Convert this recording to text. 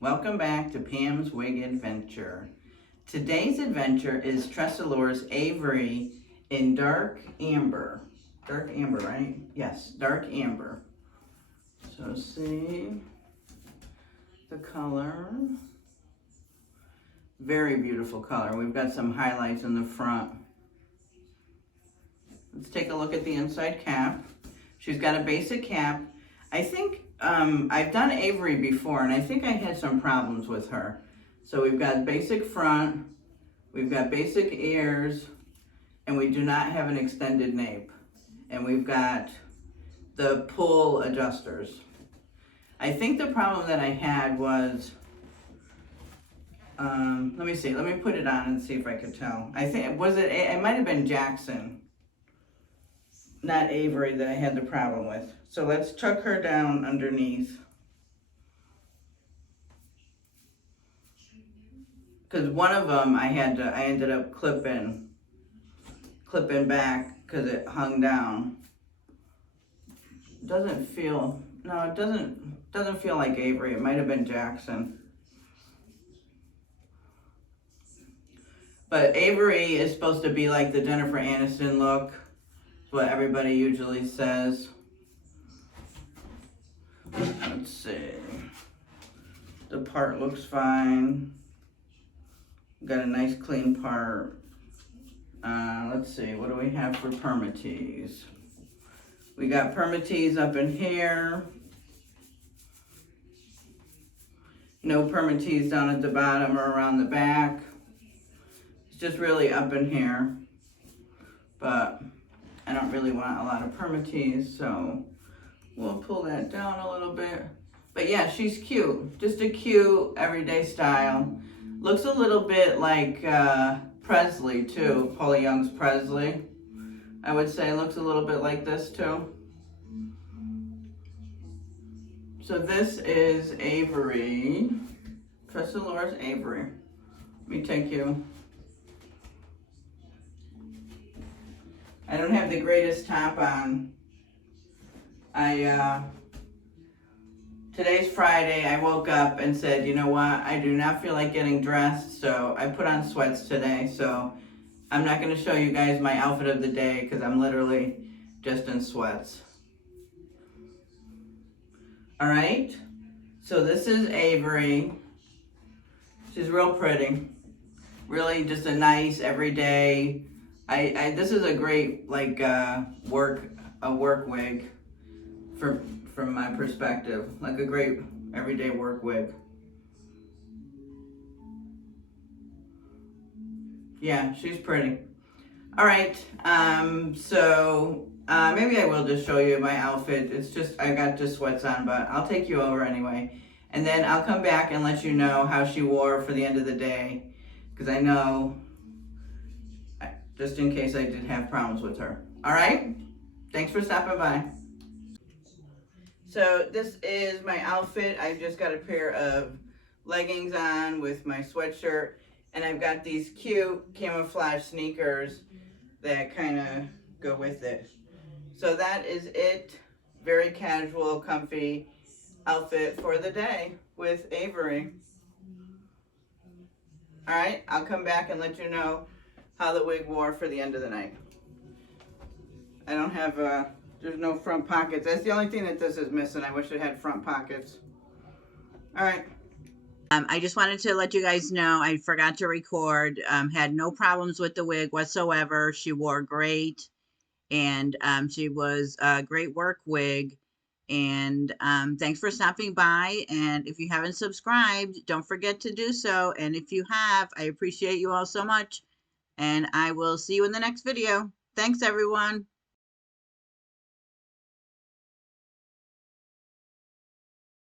Welcome back to Pam's Wig Adventure. Today's adventure is Tressallure Avery in dark amber. Dark amber, right? Yes, dark amber. So see the color. Very beautiful color. We've got some highlights in the front. Let's take a look at the inside cap. She's got a basic cap. I think I've done Avery before, and I think I had some problems with her. So we've got basic front, we've got basic ears, and we do not have an extended nape. And we've got the pull adjusters. I think the problem that I had was, let me see, let me put it on and see if I could tell. I think, it might have been Jackson, not Avery, that I had the problem with. So let's tuck her down underneath. Because one of them I ended up clipping back because it hung down. It doesn't feel like Avery. It might have been Jackson. But Avery is supposed to be like the Jennifer Aniston look. That's what everybody usually says. Let's see. The part looks fine. Got a nice clean part. Let's see, what do we have for permatease? We got permatease up in here. No permatease down at the bottom or around the back. It's just really up in here. But I don't really want a lot of permatease, so we'll pull that down a little bit. But yeah, she's cute. Just a cute everyday style. Looks a little bit like Presley too. Paula Young's Presley. I would say looks a little bit like this too. So this is Avery. Tressallure Avery. Let me take you. I don't have the greatest top on. Today's Friday, I woke up and said, you know what, I do not feel like getting dressed, so I put on sweats today, so I'm not going to show you guys my outfit of the day because I'm literally just in sweats. Alright, so this is Avery. She's real pretty. Really just a nice everyday, this is a great like work wig from my perspective, like a great everyday work wig. Yeah, she's pretty. All right, so maybe I will just show you my outfit. It's just, I got just sweats on, but I'll take you over anyway. And then I'll come back and let you know how she wore for the end of the day, because I know, just in case I did have problems with her. All right, thanks for stopping by. So this is my outfit. I've just got a pair of leggings on with my sweatshirt, and I've got these cute camouflage sneakers that kind of go with it. So that is it. Very casual, comfy outfit for the day with Avery. All right, I'll come back and let you know how the wig wore for the end of the night. I don't have there's no front pockets. That's the only thing that this is missing. I wish it had front pockets. All right. I just wanted to let you guys know I forgot to record. Had no problems with the wig whatsoever. She wore great, and she was a great work wig. And thanks for stopping by. And if you haven't subscribed, don't forget to do so. And if you have, I appreciate you all so much. And I will see you in the next video. Thanks, everyone.